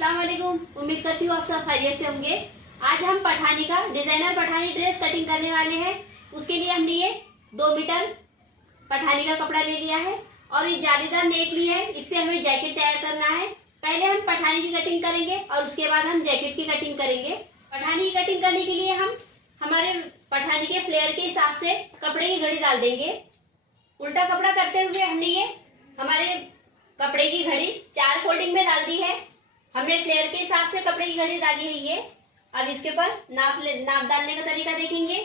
अस्सलाम वालेकुम। उम्मीद करती हूँ आप सब खैरियत से होंगे। आज हम पठानी का डिजाइनर पठानी ड्रेस कटिंग करने वाले हैं। उसके लिए हमने ये 2 मीटर पठानी का कपड़ा ले लिया है और ये जालीदार नेट ली है। इससे हमें जैकेट तैयार करना है। पहले हम पठानी की कटिंग करेंगे और उसके बाद हम जैकेट की कटिंग करेंगे। पठानी की कटिंग करने के लिए हम हमारे पठानी के फ्लेयर के हिसाब से कपड़े की घड़ी डाल देंगे। उल्टा कपड़ा करते हुए हमने ये हमारे कपड़े की घड़ी 4 फोल्डिंग में डाल दी है। हमने फ्लेयर के हिसाब से कपड़े की घड़ी डाली है ये। अब इसके ऊपर नाप डालने का तरीका देखेंगे।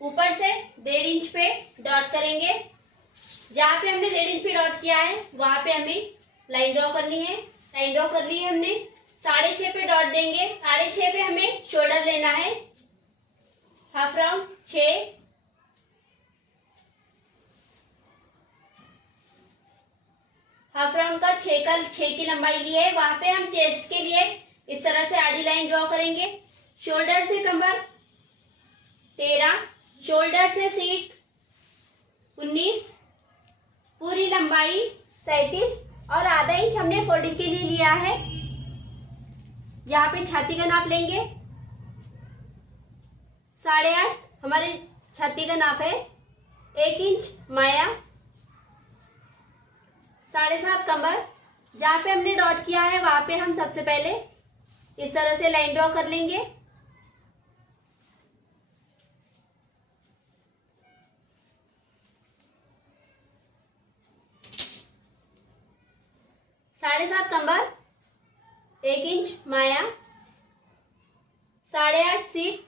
ऊपर से 1.5 इंच पे डॉट करेंगे। जहाँ पे हमने 1.5 इंच पे डॉट किया है वहां पे हमें लाइन ड्रॉ करनी है। लाइन ड्रॉ कर ली है हमने। 6.5 पे डॉट देंगे। 6.5 पे हमें शोल्डर लेना है। हाफ राउंड 6, हाफ राउंड का 6 की लंबाई ली है। वहां पे हम चेस्ट के लिए इस तरह से आड़ी लाइन ड्रॉ करेंगे। शोल्डर से कमर 13, शोल्डर से सीट 19, पूरी लंबाई 37 और आधा इंच हमने फोल्डिंग के लिए लिया है। यहाँ पे छाती का नाप लेंगे। 8.5 हमारे छाती का नाप है। 1 इंच माया, 7.5 कमर। जहाँ पे हमने डॉट किया है वहां पे हम सबसे पहले इस तरह से लाइन ड्रॉ कर लेंगे। साढ़े 7 कमर, 1 इंच माया, 8.5 सीट,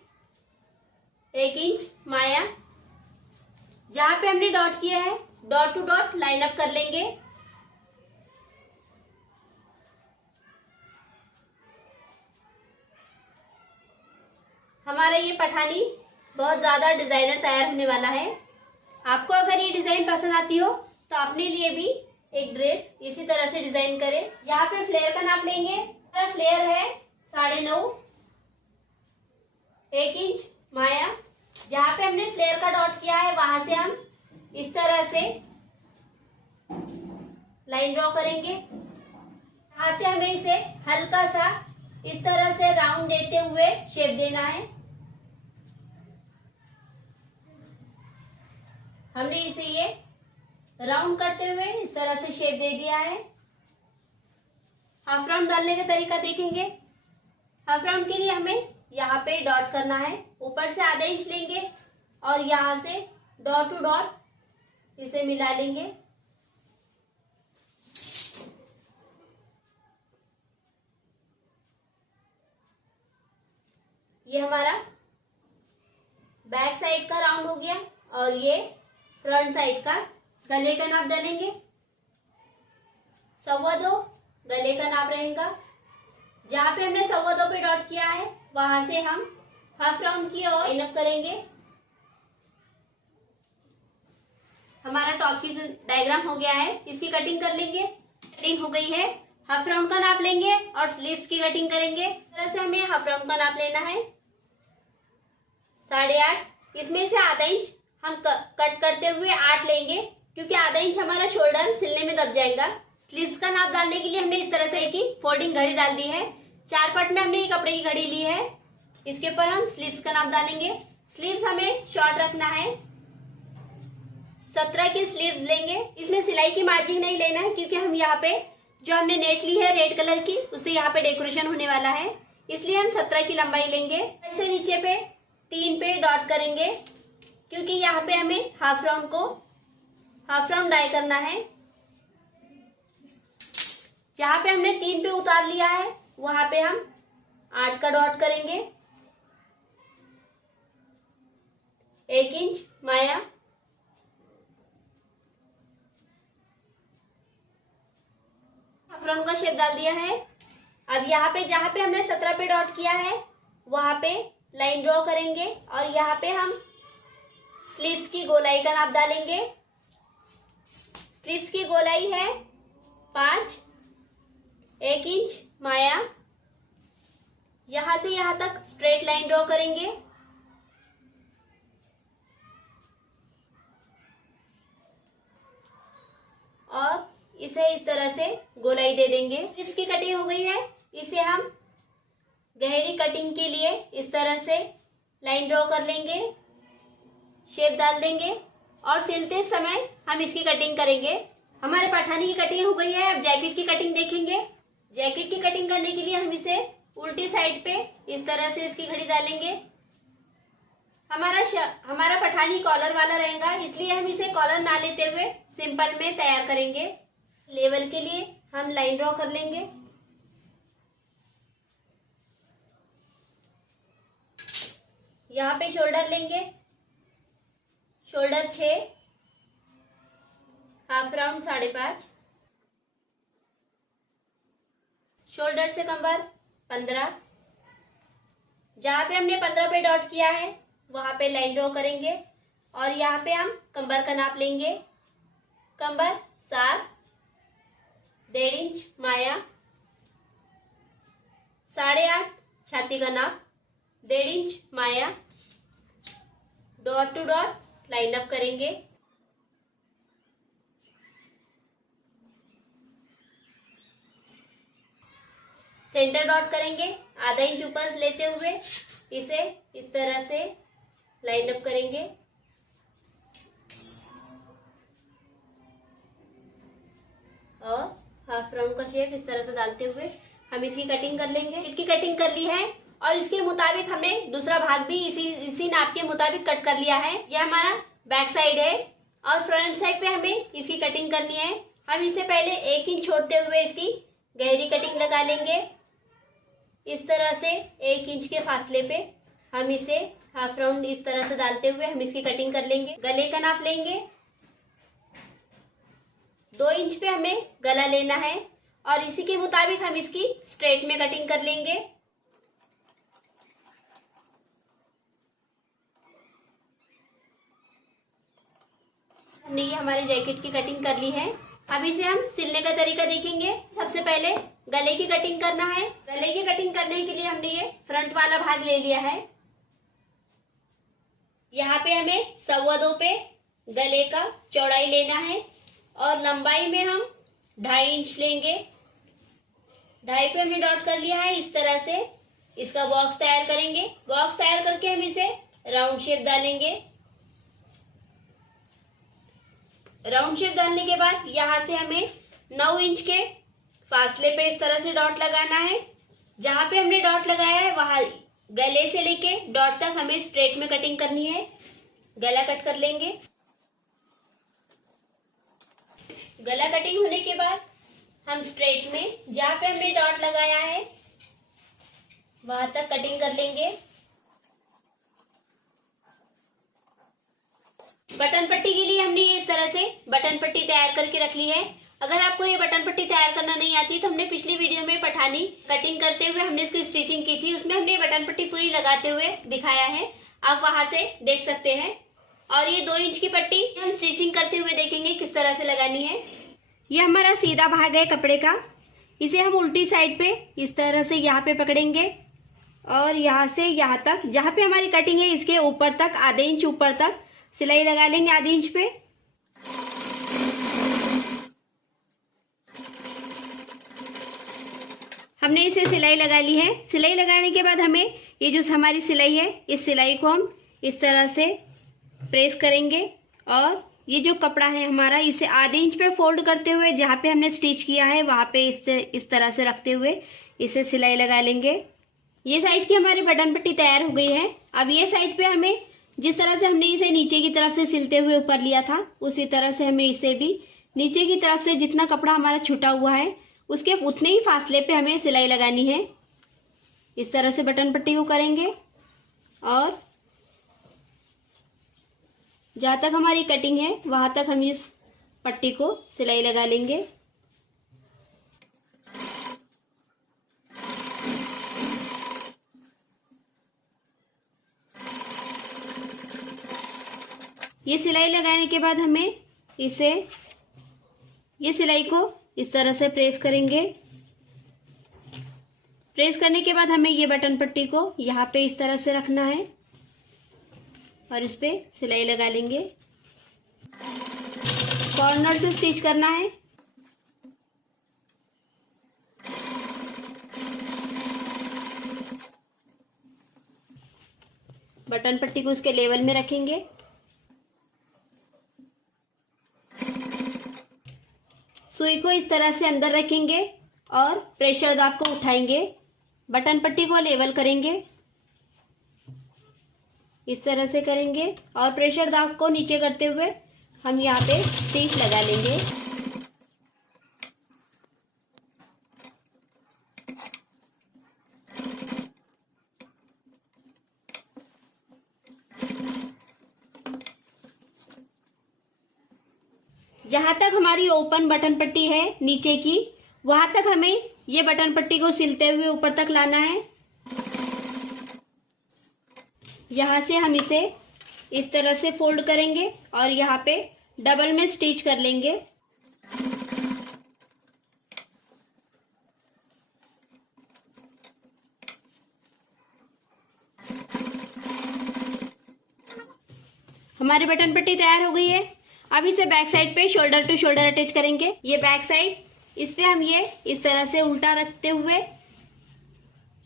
1 इंच माया। जहां पे हमने डॉट किया है dot two dot line up कर लेंगे। हमारा ये पठानी बहुत ज्यादा डिजाइनर तैयार होने वाला है। आपको अगर ये डिजाइन पसंद आती हो तो अपने लिए भी एक ड्रेस इसी तरह से डिजाइन करें। यहाँ पे फ्लेयर का नाप लेंगे। फ्लेयर है 9.5, 1 इंच माया। जहाँ पे हमने फ्लेयर का डॉट किया है वहां से हम इस तरह से लाइन ड्रॉ करेंगे। यहाँ से हमें इसे हल्का सा इस तरह से राउंड देते हुए शेप देना है। हमने इसे ये राउंड करते हुए इस तरह से शेप दे दिया है। हाफ राउंड डालने का तरीका देखेंगे। हाफ राउंड के लिए हमें यहाँ पे डॉट करना है। ऊपर से आधा इंच लेंगे और यहाँ से डॉट टू डॉट इसे मिला लेंगे। ये हमारा बैक साइड का राउंड हो गया और ये फ्रंट साइड का। गले का नाप डालेंगे 2.25 गले का नाप रहेगा। जहाँ पे हमने 2.25 पे डॉट किया है वहां से हम हाफ राउंड की ओर लाइन अप करेंगे। हमारा टॉप की डायग्राम हो गया है। इसकी कटिंग कर लेंगे। कटिंग हो गई है। हाफ राउंड का नाप लेंगे और स्लीव्स की कटिंग करेंगे। इस तरह से हमें हाफ राउंड का नाप लेना है 8.5। इसमें से आधा इंच हम कट करते हुए 8 लेंगे क्योंकि आधा इंच हमारा शोल्डर सिलने में दब जाएगा। स्लीव्स का नाप डालने के लिए हमने इस तरह से की फोल्डिंग घड़ी डाल दी है। 4 पार्ट में हमने ये कपड़े की घड़ी ली है। इसके ऊपर हम स्लीव्स का नाप डालेंगे। स्लीव्स हमें शॉर्ट रखना है। 17 की स्लीव्स लेंगे। इसमें सिलाई की मार्जिन नहीं लेना है क्योंकि हम यहाँ पे जो हमने नेट ली है रेड कलर की उससे यहाँ पे डेकोरेशन होने वाला है, इसलिए हम 17 की लंबाई लेंगे। से नीचे पे 3 पे डॉट करेंगे क्योंकि यहाँ पे हमें हाफ राउंड डाई करना है। जहाँ पे हमने 3 पे उतार लिया है वहां पे हम 8 का डॉट करेंगे। 1 इंच माया, हाफ राउंड का शेप डाल दिया है। अब यहाँ पे जहाँ पे हमने 17 पे डॉट किया है वहां पे लाइन ड्रॉ करेंगे और यहाँ पे हम स्लीव्स की गोलाई का नाप डालेंगे। स्लीव्स की गोलाई है 5, 1 इंच माया। यहां से यहां तक स्ट्रेट लाइन ड्रॉ करेंगे और इसे इस तरह से गोलाई दे देंगे। स्ट्रिप्स की कटिंग हो गई है, इसे हम गहरी कटिंग के लिए इस तरह से लाइन ड्रॉ कर लेंगे, शेप डाल देंगे और सिलते समय हम इसकी कटिंग करेंगे। हमारे पठानी की कटिंग हो गई है। अब जैकेट की कटिंग देखेंगे। जैकेट की कटिंग करने के लिए हम इसे उल्टी साइड पे इस तरह से इसकी घड़ी डालेंगे। हमारा पठानी कॉलर वाला रहेगा, इसलिए हम इसे कॉलर ना लेते हुए सिंपल में तैयार करेंगे। लेवल के लिए हम लाइन ड्रॉ कर लेंगे। यहाँ पे शोल्डर लेंगे, शोल्डर 6, हाफ राउंड 5.5, शोल्डर से कमर 15। जहाँ पे हमने 15 पे डॉट किया है वहां पे लाइन ड्रॉ करेंगे और यहाँ पे हम कमर का नाप लेंगे। कमर 7, 1.5 इंच माया, 8.5 छाती का नाप, 1.5 इंच माया, dot two dot line up करेंगे। सेंटर डॉट करेंगे, आधा इंच ऊपर लेते हुए इसे इस तरह से लाइन अप करेंगे। और हाफ राउंड का शेप इस तरह से डालते हुए हम इसकी कटिंग कर लेंगे। इसकी कटिंग कर ली है और इसके मुताबिक हमने दूसरा भाग भी इसी नाप के मुताबिक कट कर लिया है। यह हमारा बैक साइड है और फ्रंट साइड पे हमें इसकी कटिंग करनी है। हम इसे पहले 1 इंच छोड़ते हुए इसकी गहरी कटिंग लगा लेंगे। इस तरह से 1 इंच के फासले पे हम इसे हाफ राउंड इस तरह से डालते हुए हम इसकी कटिंग कर लेंगे। गले का नाप लेंगे, 2 इंच पे हमें गला लेना है और इसी के मुताबिक हम इसकी स्ट्रेट में कटिंग कर लेंगे। हमने ये हमारे जैकेट की कटिंग कर ली है। अब इसे हम सिलने का तरीका देखेंगे। सबसे पहले गले की कटिंग करना है। गले की कटिंग करने के लिए हमने ये फ्रंट वाला भाग ले लिया है। यहाँ पे हमें 2.25 पे गले का चौड़ाई लेना है और लंबाई में हम 2.5 इंच लेंगे। 2.5 पे हमने डॉट कर लिया है। इस तरह से इसका बॉक्स तैयार करेंगे। बॉक्स तैयार करके हम इसे राउंड शेप डालेंगे। राउंड शेप डालने के बाद यहाँ से हमें 9 इंच के फासले पे इस तरह से डॉट लगाना है। जहाँ पे हमने डॉट लगाया है वहां गले से लेके डॉट तक हमें स्ट्रेट में कटिंग करनी है। गला कट कर लेंगे। गला कटिंग होने के बाद हम स्ट्रेट में जहाँ पे हमने डॉट लगाया है वहां तक कटिंग कर लेंगे। बटन पट्टी के लिए हमने इस तरह से बटन पट्टी तैयार करके रख ली है। अगर आपको ये बटन पट्टी तैयार करना नहीं आती तो हमने पिछली वीडियो में पठानी कटिंग करते हुए हमने इसकी स्टिचिंग की थी, उसमें हमने बटन पट्टी पूरी लगाते हुए दिखाया है, आप वहां से देख सकते हैं। और ये 2 इंच की पट्टी हम स्टिचिंग करते हुए देखेंगे किस तरह से लगानी है। ये हमारा सीधा भाग है कपड़े का, इसे हम उल्टी साइड पे इस तरह से यहाँ पे पकड़ेंगे और यहाँ से यहाँ तक जहाँ पे हमारी कटिंग है इसके ऊपर तक आधे इंच ऊपर तक सिलाई लगा लेंगे। आधे इंच पे हमने इसे सिलाई लगा ली है। सिलाई लगाने के बाद हमें ये जो हमारी सिलाई है इस सिलाई को हम इस तरह से प्रेस करेंगे और ये जो कपड़ा है हमारा इसे आधे इंच पे फोल्ड करते हुए जहाँ पे हमने स्टिच किया है वहाँ पे इस तरह से रखते हुए इसे सिलाई लगा लेंगे। ये साइड की हमारी बटन पट्टी तैयार हो गई है। अब ये साइड पे हमें जिस तरह से हमने इसे नीचे की तरफ से सिलते हुए ऊपर लिया था उसी तरह से हमें इसे भी नीचे की तरफ से जितना कपड़ा हमारा छूटा हुआ है उसके उतने ही फासले पे हमें सिलाई लगानी है। इस तरह से बटन पट्टी को करेंगे और जहाँ तक हमारी कटिंग है वहाँ तक हम इस पट्टी को सिलाई लगा लेंगे। ये सिलाई लगाने के बाद हमें ये सिलाई को इस तरह से प्रेस करेंगे। प्रेस करने के बाद हमें ये बटन पट्टी को यहाँ पे इस तरह से रखना है और इस पे सिलाई लगा लेंगे। कॉर्नर से स्टिच करना है। बटन पट्टी को उसके लेवल में रखेंगे। सुई को इस तरह से अंदर रखेंगे और प्रेशर दाब को उठाएंगे। बटन पट्टी को लेवल करेंगे, इस तरह से करेंगे और प्रेशर दाब को नीचे करते हुए हम यहाँ पे स्टिच लगा लेंगे। जहाँ तक हमारी ओपन बटन पट्टी है नीचे की, वहाँ तक हमें ये बटन पट्टी को सिलते हुए ऊपर तक लाना है। यहाँ से हम इसे इस तरह से फोल्ड करेंगे और यहाँ पे डबल में स्टिच कर लेंगे। हमारी बटन पट्टी तैयार हो गई है। अब इसे बैक साइड पे शोल्डर टू शोल्डर अटैच करेंगे। ये बैक साइड, इस पे हम ये इस तरह से उल्टा रखते हुए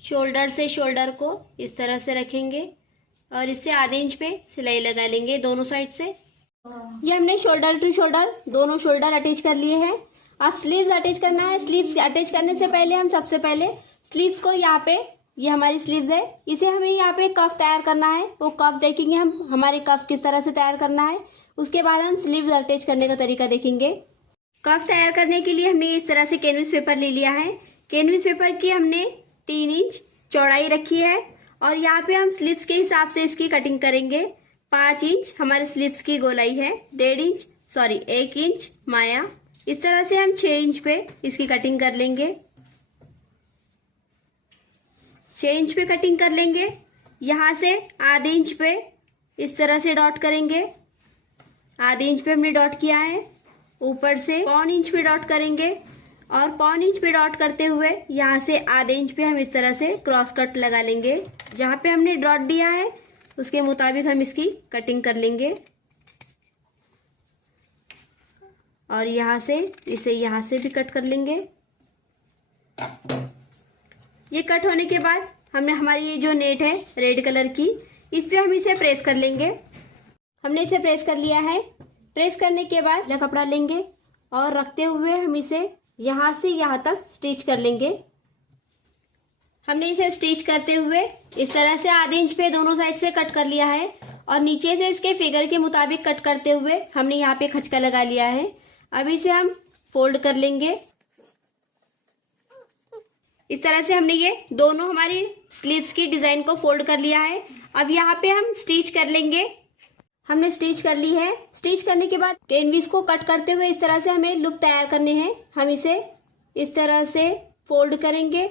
शोल्डर से शोल्डर को इस तरह से रखेंगे और इससे आधे इंच पे सिलाई लगा लेंगे दोनों साइड से। ये हमने शोल्डर टू शोल्डर दोनों शोल्डर अटैच कर लिए हैं। अब स्लीव्स अटैच करना है। स्लीव्स अटैच करने से पहले हम सबसे पहले स्लीव्स को यहाँ पे, ये हमारी स्लीव्स है, इसे हमें यहाँ पे कफ तैयार करना है। वो कफ देखेंगे हम, हमारे कफ किस तरह से तैयार करना है। उसके बाद हम स्लीव्स अटैच करने का तरीका देखेंगे। कफ तैयार करने के लिए हमने इस तरह से कैनवस पेपर ले लिया है। कैनवस पेपर की हमने 3 इंच चौड़ाई रखी है और यहाँ पे हम स्लीव्स के हिसाब से इसकी कटिंग करेंगे। 5 इंच हमारे स्लीव्स की गोलाई है, 1 इंच माया। इस तरह से हम 6 इंच पे इसकी कटिंग कर लेंगे। 6 इंच पे कटिंग कर लेंगे। यहाँ से आधे इंच पे इस तरह से डॉट करेंगे। आधे इंच पे हमने डॉट किया है। ऊपर से 1.25 इंच पे डॉट करेंगे और 1.25 इंच पे डॉट करते हुए यहाँ से आधे इंच पे हम इस तरह से क्रॉस कट लगा लेंगे। जहाँ पे हमने डॉट दिया है उसके मुताबिक हम इसकी कटिंग कर लेंगे और यहाँ से इसे यहाँ से भी कट कर लेंगे। ये कट होने के बाद हमने हमारी ये जो नेट है रेड कलर की, इस पे हम इसे प्रेस कर लेंगे। हमने इसे प्रेस कर लिया है। प्रेस करने के बाद यह कपड़ा लेंगे और रखते हुए हम इसे यहाँ से यहाँ तक स्टिच कर लेंगे। हमने इसे स्टिच करते हुए इस तरह से आधे इंच पे दोनों साइड से कट कर लिया है और नीचे से इसके फिगर के मुताबिक कट करते हुए हमने यहाँ पे खचका लगा लिया है। अब इसे हम फोल्ड कर लेंगे। इस तरह से हमने ये दोनों हमारी स्लीव्स की डिजाइन को फोल्ड कर लिया है। अब यहाँ पे हम स्टिच कर लेंगे। हमने स्टिच कर ली है। स्टिच करने के बाद कैनवस को कट करते हुए इस तरह से हमें लुक तैयार करने हैं। हम इसे इस तरह से फोल्ड करेंगे।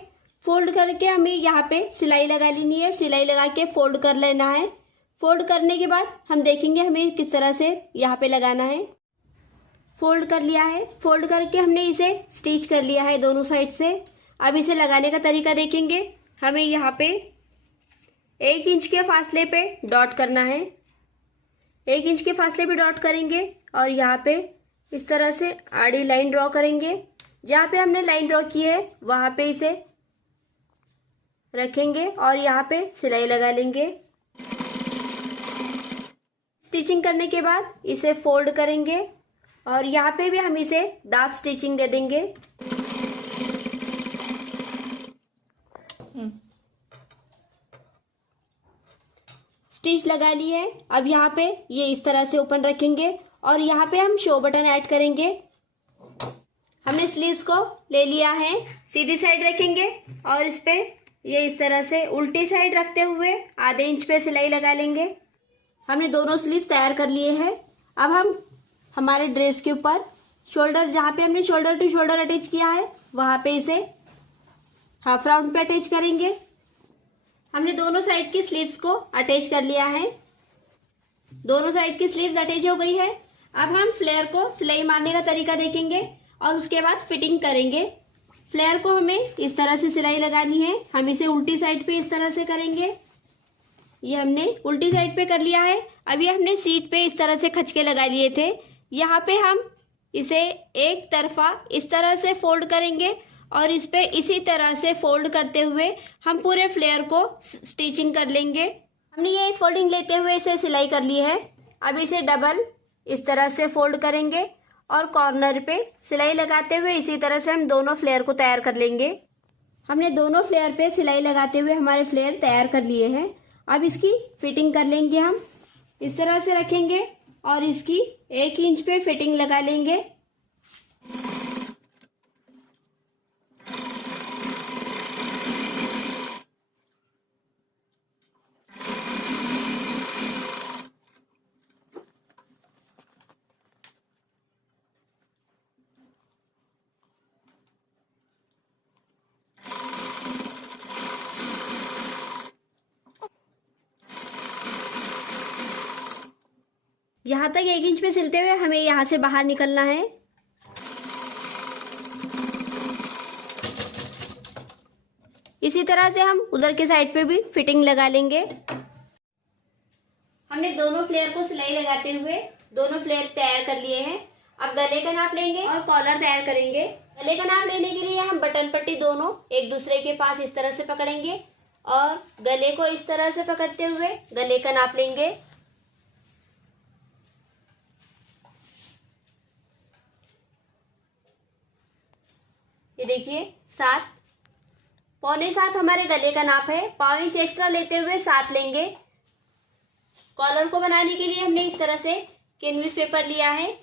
फोल्ड करके हमें यहाँ पे सिलाई लगा लेनी है। सिलाई लगा के फोल्ड कर लेना है। फोल्ड करने के बाद हम देखेंगे हमें किस तरह से यहाँ पे लगाना है। फोल्ड कर लिया है। फोल्ड करके हमने इसे स्टिच कर लिया है दोनों साइड से। अब इसे लगाने का तरीका देखेंगे। हमें यहाँ पे 1 इंच के फासले पे डॉट करना है। 1 इंच के फासले पे डॉट करेंगे और यहाँ पे इस तरह से आड़ी लाइन ड्रॉ करेंगे। जहाँ पे हमने लाइन ड्रॉ की है वहाँ पे इसे रखेंगे और यहाँ पे सिलाई लगा लेंगे। स्टिचिंग करने के बाद इसे फोल्ड करेंगे और यहाँ पे भी हम इसे दाब स्टिचिंग दे देंगे। स्टिच लगा ली है। अब यहाँ पे ये इस तरह से ओपन रखेंगे और यहाँ पे हम शो बटन ऐड करेंगे। हमने स्लीव्स को ले लिया है, सीधी साइड रखेंगे और इस पे ये इस तरह से उल्टी साइड रखते हुए आधे इंच पे सिलाई लगा लेंगे। हमने दोनों स्लीव्स तैयार कर लिए हैं। अब हम हमारे ड्रेस के ऊपर शोल्डर, जहाँ पे हमने शोल्डर टू शोल्डर अटैच किया है वहाँ पे इसे हाफ राउंड पे अटैच करेंगे। हमने दोनों साइड की स्लीव्स को अटैच कर लिया है। दोनों साइड की स्लीव्स अटैच हो गई है। अब हम फ्लेयर को सिलाई मारने का तरीका देखेंगे और उसके बाद फिटिंग करेंगे। फ्लेयर को हमें इस तरह से सिलाई लगानी है। हम इसे उल्टी साइड पे इस तरह से करेंगे। ये हमने उल्टी साइड पे कर लिया है। अब ये हमने सीट पे इस तरह से खचके लगा लिए थे। यहाँ पे हम इसे एक तरफा इस तरह से फोल्ड करेंगे और इस पे इसी तरह से फोल्ड करते हुए हम पूरे फ्लेयर को स्टिचिंग कर लेंगे। हमने ये एक फोल्डिंग लेते हुए इसे सिलाई कर ली है। अब इसे डबल इस तरह से फोल्ड करेंगे और कॉर्नर पे सिलाई लगाते हुए इसी तरह से हम दोनों फ्लेयर को तैयार कर लेंगे। हमने दोनों फ्लेयर पे सिलाई लगाते हुए हमारे फ्लेयर तैयार कर लिए हैं। अब इसकी फिटिंग कर लेंगे। हम इस तरह से रखेंगे और इसकी 1 इंच पे फिटिंग लगा लेंगे। यहाँ तक 1 इंच पे सिलते हुए हमें यहाँ से बाहर निकलना है। इसी तरह से हम उधर के साइड पे भी फिटिंग लगा लेंगे। हमने दोनों फ्लेयर को सिलाई लगाते हुए दोनों फ्लेयर तैयार कर लिए हैं। अब गले का नाप लेंगे और कॉलर तैयार करेंगे। गले का नाप लेने के लिए हम बटन पट्टी दोनों एक दूसरे के पास इस तरह से पकड़ेंगे और गले को इस तरह से पकड़ते हुए गले का नाप लेंगे। ये देखिए 7 पौने 7 हमारे गले का नाप है। 1/4 इंच एक्स्ट्रा लेते हुए 7 लेंगे। कॉलर को बनाने के लिए हमने इस तरह से कैनवस पेपर लिया है।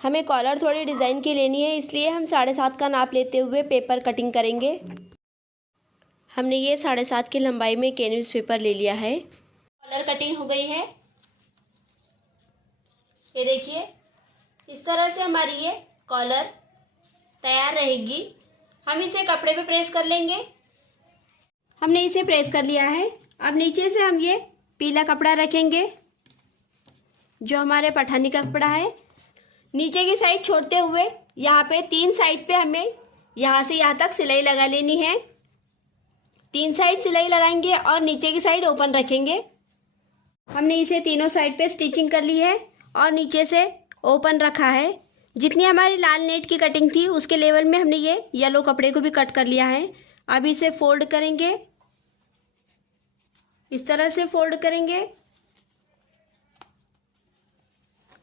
हमें कॉलर थोड़ी डिज़ाइन की लेनी है, इसलिए हम 7.5 का नाप लेते हुए पेपर कटिंग करेंगे। हमने ये 7.5 की लंबाई में कैनवस पेपर ले लिया है। कॉलर कटिंग हो गई है। ये देखिए इस तरह से हमारी ये कॉलर तैयार रहेगी। हम इसे कपड़े पे प्रेस कर लेंगे। हमने इसे प्रेस कर लिया है। अब नीचे से हम ये पीला कपड़ा रखेंगे जो हमारे पठानी का कपड़ा है। नीचे की साइड छोड़ते हुए यहाँ पे 3 साइड पे हमें यहाँ से यहाँ तक सिलाई लगा लेनी है। 3 साइड सिलाई लगाएंगे और नीचे की साइड ओपन रखेंगे। हमने इसे तीनों साइड पे स्टिचिंग कर ली है और नीचे से ओपन रखा है। जितनी हमारी लाल नेट की कटिंग थी उसके लेवल में हमने ये येलो कपड़े को भी कट कर लिया है। अब इसे फोल्ड करेंगे, इस तरह से फोल्ड करेंगे।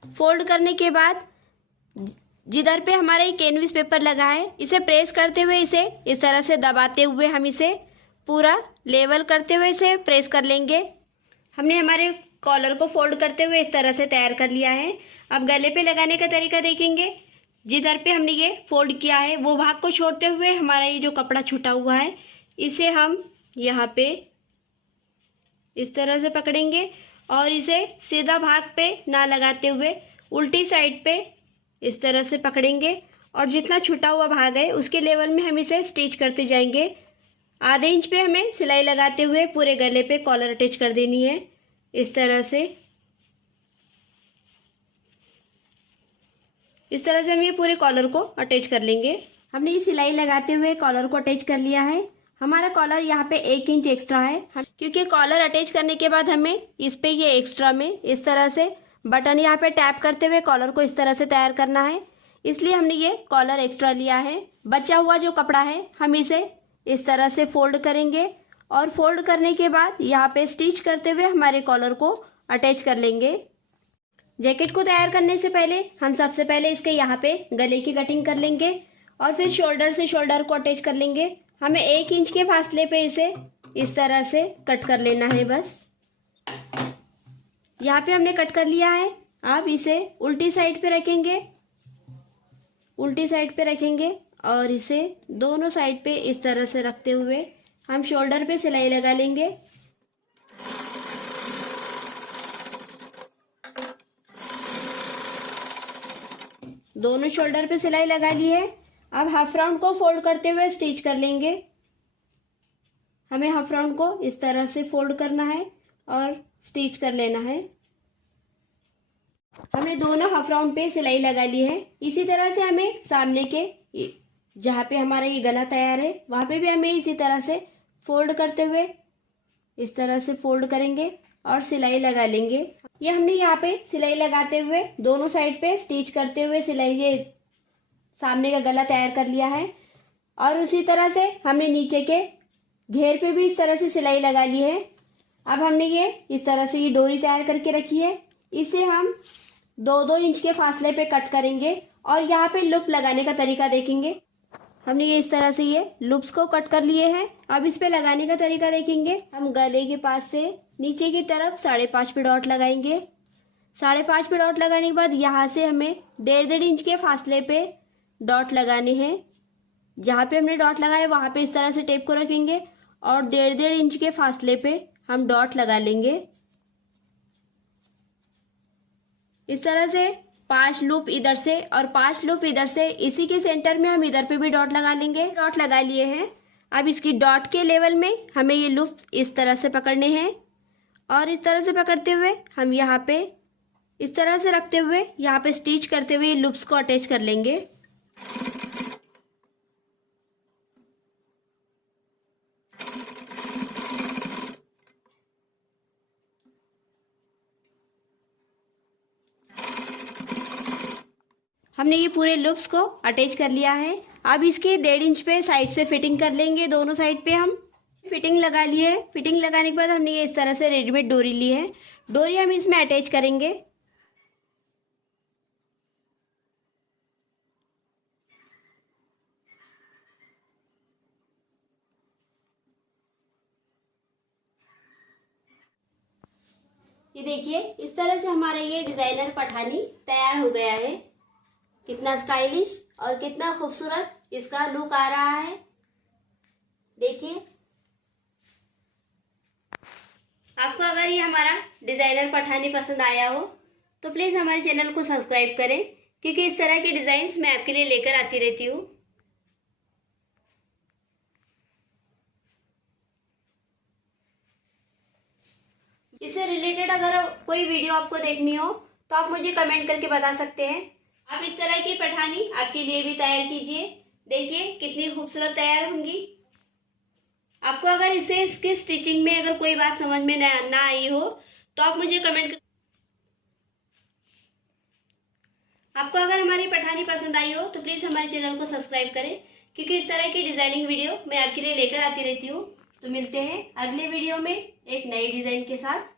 फोल्ड करने के बाद जिधर पे हमारा ये कैनवस पेपर लगा है इसे प्रेस करते हुए इसे इस तरह से दबाते हुए हम इसे पूरा लेवल करते हुए इसे प्रेस कर लेंगे। हमने हमारे कॉलर को फोल्ड करते हुए इस तरह से तैयार कर लिया है। अब गले पे लगाने का तरीका देखेंगे। जिधर पे हमने ये फोल्ड किया है वो भाग को छोड़ते हुए हमारा ये जो कपड़ा छूटा हुआ है इसे हम यहाँ पे इस तरह से पकड़ेंगे और इसे सीधा भाग पे ना लगाते हुए उल्टी साइड पे इस तरह से पकड़ेंगे और जितना छूटा हुआ भाग है उसके लेवल में हम इसे स्टिच करते जाएंगे। आधे इंच पे हमें सिलाई लगाते हुए पूरे गले पे कॉलर अटैच कर देनी है। इस तरह से हम ये पूरे कॉलर को अटैच कर लेंगे। हमने ये सिलाई लगाते हुए कॉलर को अटैच कर लिया है। हमारा कॉलर यहाँ पे 1 इंच एक्स्ट्रा है क्योंकि कॉलर अटैच करने के बाद हमें इस पे ये एक्स्ट्रा में इस तरह से बटन यहाँ पे टैप करते हुए कॉलर को इस तरह से तैयार करना है, इसलिए हमने ये कॉलर एक्स्ट्रा लिया है। बचा हुआ जो कपड़ा है हम इसे इस तरह से फोल्ड करेंगे और फोल्ड करने के बाद यहाँ पे स्टिच करते हुए हमारे कॉलर को अटैच कर लेंगे। जैकेट को तैयार करने से पहले हम सबसे पहले इसके यहाँ पे गले की कटिंग कर लेंगे और फिर शोल्डर से शोल्डर को अटैच कर लेंगे। हमें 1 इंच के फासले पे इसे इस तरह से कट कर लेना है। बस यहाँ पे हमने कट कर लिया है। अब इसे उल्टी साइड पे रखेंगे, उल्टी साइड पे रखेंगे और इसे दोनों साइड पे इस तरह से रखते हुए हम शोल्डर पे सिलाई लगा लेंगे। दोनों शोल्डर पे सिलाई लगा ली है। अब हाफ राउंड को फोल्ड करते हुए स्टिच कर लेंगे। हमें हाफ राउंड को इस तरह से फोल्ड करना है और स्टिच कर लेना है। हमने दोनों हाफ राउंड पे सिलाई लगा ली है। इसी तरह से हमें सामने के जहाँ पे हमारा ये गला तैयार है वहाँ पे भी हमें इसी तरह से फोल्ड करते हुए इस तरह से फोल्ड करेंगे और सिलाई लगा लेंगे। ये हमने यहाँ पे सिलाई लगाते हुए दोनों साइड पे स्टिच करते हुए सिलाई ये सामने का गला तैयार कर लिया है और उसी तरह से हमने नीचे के घेर पे भी इस तरह से सिलाई लगा ली है। अब हमने ये इस तरह से ये डोरी तैयार करके रखी है। इसे हम 2-2 इंच के फासले पे कट करेंगे और यहाँ पे लूप लगाने का तरीका देखेंगे। हमने ये इस तरह से ये लूप्स को कट कर लिए हैं। अब इस पे लगाने का तरीका देखेंगे। हम गले के पास से नीचे की तरफ 5.5 पे डॉट लगाएंगे। 5.5 पे डॉट लगाने के बाद यहाँ से हमें 1.5 इंच के फासले पे डॉट लगाने हैं। जहाँ पे हमने डॉट लगाया वहाँ पे इस तरह से टेप को रखेंगे और 1.5 इंच के फासले पे हम डॉट लगा लेंगे। इस तरह से 5 लूप इधर से और 5 लूप इधर से, इसी के सेंटर में हम इधर पे भी डॉट लगा लेंगे। डॉट लगा लिए हैं। अब इसकी डॉट के लेवल में हमें ये लूप इस तरह से पकड़ने हैं और इस तरह से पकड़ते हुए हम यहाँ पे इस तरह से रखते हुए यहाँ पे स्टिच करते हुए लूप्स को अटैच कर लेंगे। हमने ये पूरे लूप्स को अटैच कर लिया है। अब इसके 1.5 इंच पे साइड से फिटिंग कर लेंगे। दोनों साइड पे हम फिटिंग लगा लिए है। फिटिंग लगाने के बाद हमने ये इस तरह से रेडीमेड डोरी ली है। डोरी हम इसमें अटैच करेंगे। ये देखिए इस तरह से हमारा ये डिजाइनर पठानी तैयार हो गया है। कितना स्टाइलिश और कितना खूबसूरत इसका लुक आ रहा है। देखिए, आपको अगर ये हमारा डिजाइनर पठानी पसंद आया हो तो प्लीज हमारे चैनल को सब्सक्राइब करें, क्योंकि इस तरह के डिजाइन्स मैं आपके लिए लेकर आती रहती हूँ। इससे रिलेटेड अगर कोई वीडियो आपको देखनी हो तो आप मुझे कमेंट करके बता सकते हैं। आप इस तरह की पठानी आपके लिए भी तैयार कीजिए। देखिए कितनी खूबसूरत तैयार होंगी। आपको अगर इसकी स्टिचिंग में अगर कोई बात समझ में ना आई हो तो आप मुझे कमेंट। आपको अगर हमारी पठानी पसंद आई हो तो प्लीज़ हमारे चैनल को सब्सक्राइब करें, क्योंकि इस तरह की डिजाइनिंग वीडियो मैं आपके लिए लेकर आती रहती हूँ। तो मिलते हैं अगले वीडियो में एक नई डिज़ाइन के साथ।